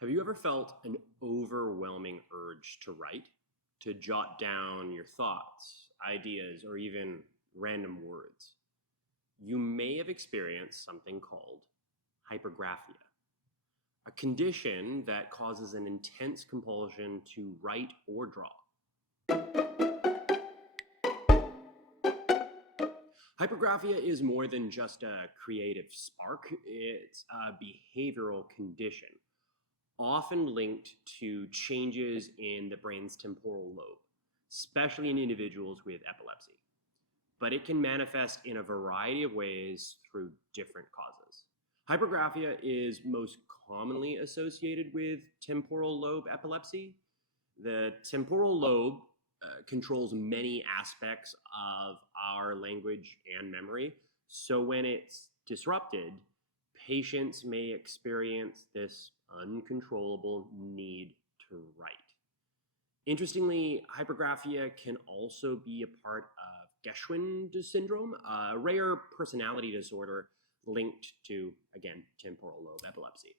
Have you ever felt an overwhelming urge to write, to jot down your thoughts, ideas, or even random words? You may have experienced something called hypergraphia, a condition that causes an intense compulsion to write or draw. Hypergraphia is more than just a creative spark, it's a behavioral condition often linked to changes in the brain's temporal lobe, especially in individuals with epilepsy. But it can manifest in a variety of ways through different causes. Hypergraphia is most commonly associated with temporal lobe epilepsy. The temporal lobe controls many aspects of our language and memory. So when it's disrupted, patients may experience this uncontrollable need to write. Interestingly, hypergraphia can also be a part of Geschwind syndrome, a rare personality disorder linked to, again, temporal lobe epilepsy.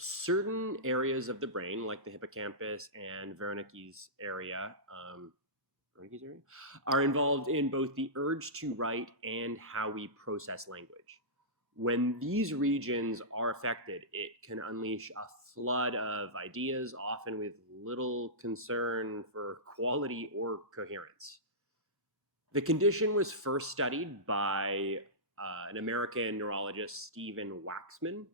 Certain areas of the brain, like the hippocampus and Wernicke's area, are involved in both the urge to write and how we process language. When these regions are affected, it can unleash a flood of ideas, often with little concern for quality or coherence. The condition was first studied by an American neurologist, Stephen Waxman,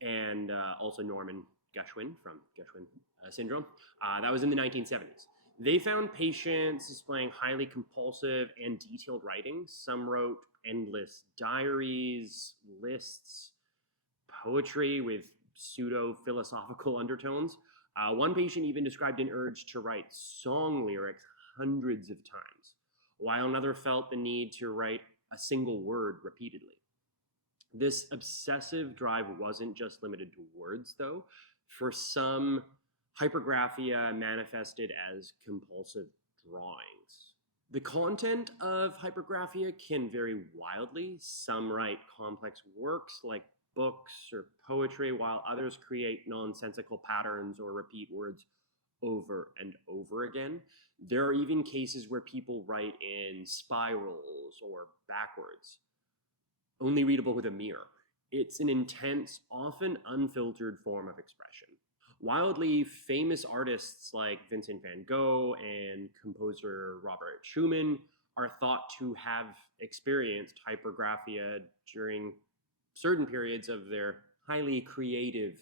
and also Norman Geschwind from Geschwind syndrome. That was in the 1970s. They found patients displaying highly compulsive and detailed writing. Some wrote endless diaries, lists, poetry with pseudo-philosophical undertones. One patient even described an urge to write song lyrics hundreds of times, while another felt the need to write a single word repeatedly. This obsessive drive wasn't just limited to words, though. For some, hypergraphia manifested as compulsive drawings. The content of hypergraphia can vary wildly. Some write complex works like books or poetry, while others create nonsensical patterns or repeat words over and over again. There are even cases where people write in spirals or backwards, only readable with a mirror. It's an intense, often unfiltered form of expression. Wildly famous artists like Vincent van Gogh and composer Robert Schumann are thought to have experienced hypergraphia during certain periods of their highly creative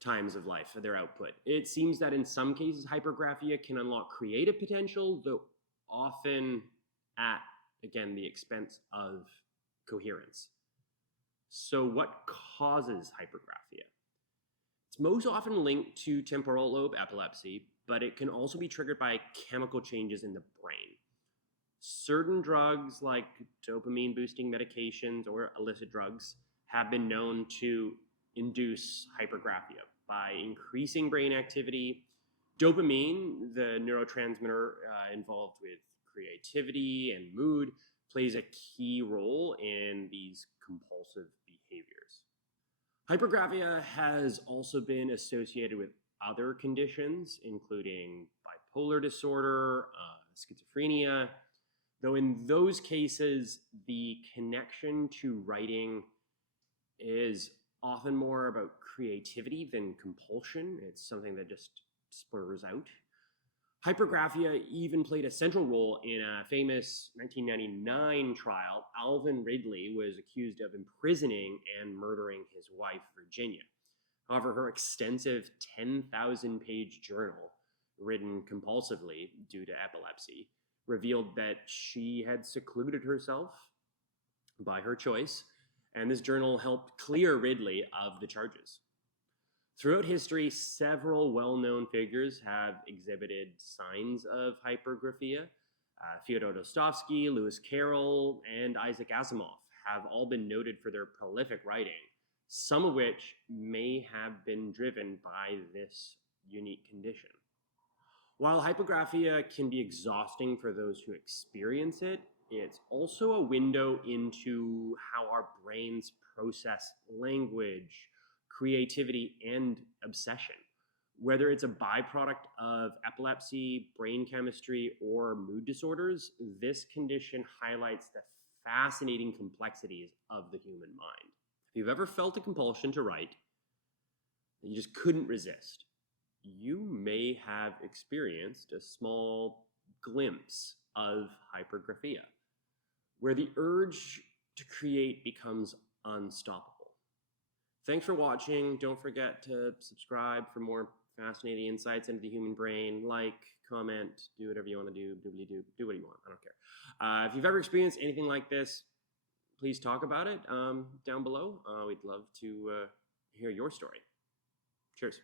times of life, their output. It seems that in some cases, hypergraphia can unlock creative potential, though often at, again, the expense of coherence. So what causes hypergraphia? It's most often linked to temporal lobe epilepsy, but it can also be triggered by chemical changes in the brain. Certain drugs like dopamine boosting medications or illicit drugs have been known to induce hypergraphia by increasing brain activity. Dopamine, the neurotransmitter involved with creativity and mood, plays a key role in these compulsive behaviors. Hypergraphia has also been associated with other conditions, including bipolar disorder, schizophrenia, though in those cases, the connection to writing is often more about creativity than compulsion. It's something that just spurs out. Hypergraphia even played a central role in a famous 1999 trial. Alvin Ridley was accused of imprisoning and murdering his wife, Virginia. However, her extensive 10,000-page journal, written compulsively due to epilepsy, revealed that she had secluded herself by her choice, and this journal helped clear Ridley of the charges. Throughout history, several well-known figures have exhibited signs of hypergraphia. Fyodor Dostoevsky, Lewis Carroll, and Isaac Asimov have all been noted for their prolific writing, some of which may have been driven by this unique condition. While hypergraphia can be exhausting for those who experience it, it's also a window into how our brains process language, creativity, and obsession. Whether it's a byproduct of epilepsy, brain chemistry, or mood disorders, this condition highlights the fascinating complexities of the human mind. If you've ever felt a compulsion to write that you just couldn't resist, you may have experienced a small glimpse of hypergraphia, where the urge to create becomes unstoppable. Thanks for watching. Don't forget to subscribe for more fascinating insights into the human brain. Like, comment, do whatever you want to do. Do what you want. I don't care. If you've ever experienced anything like this, please talk about it down below. We'd love to hear your story. Cheers.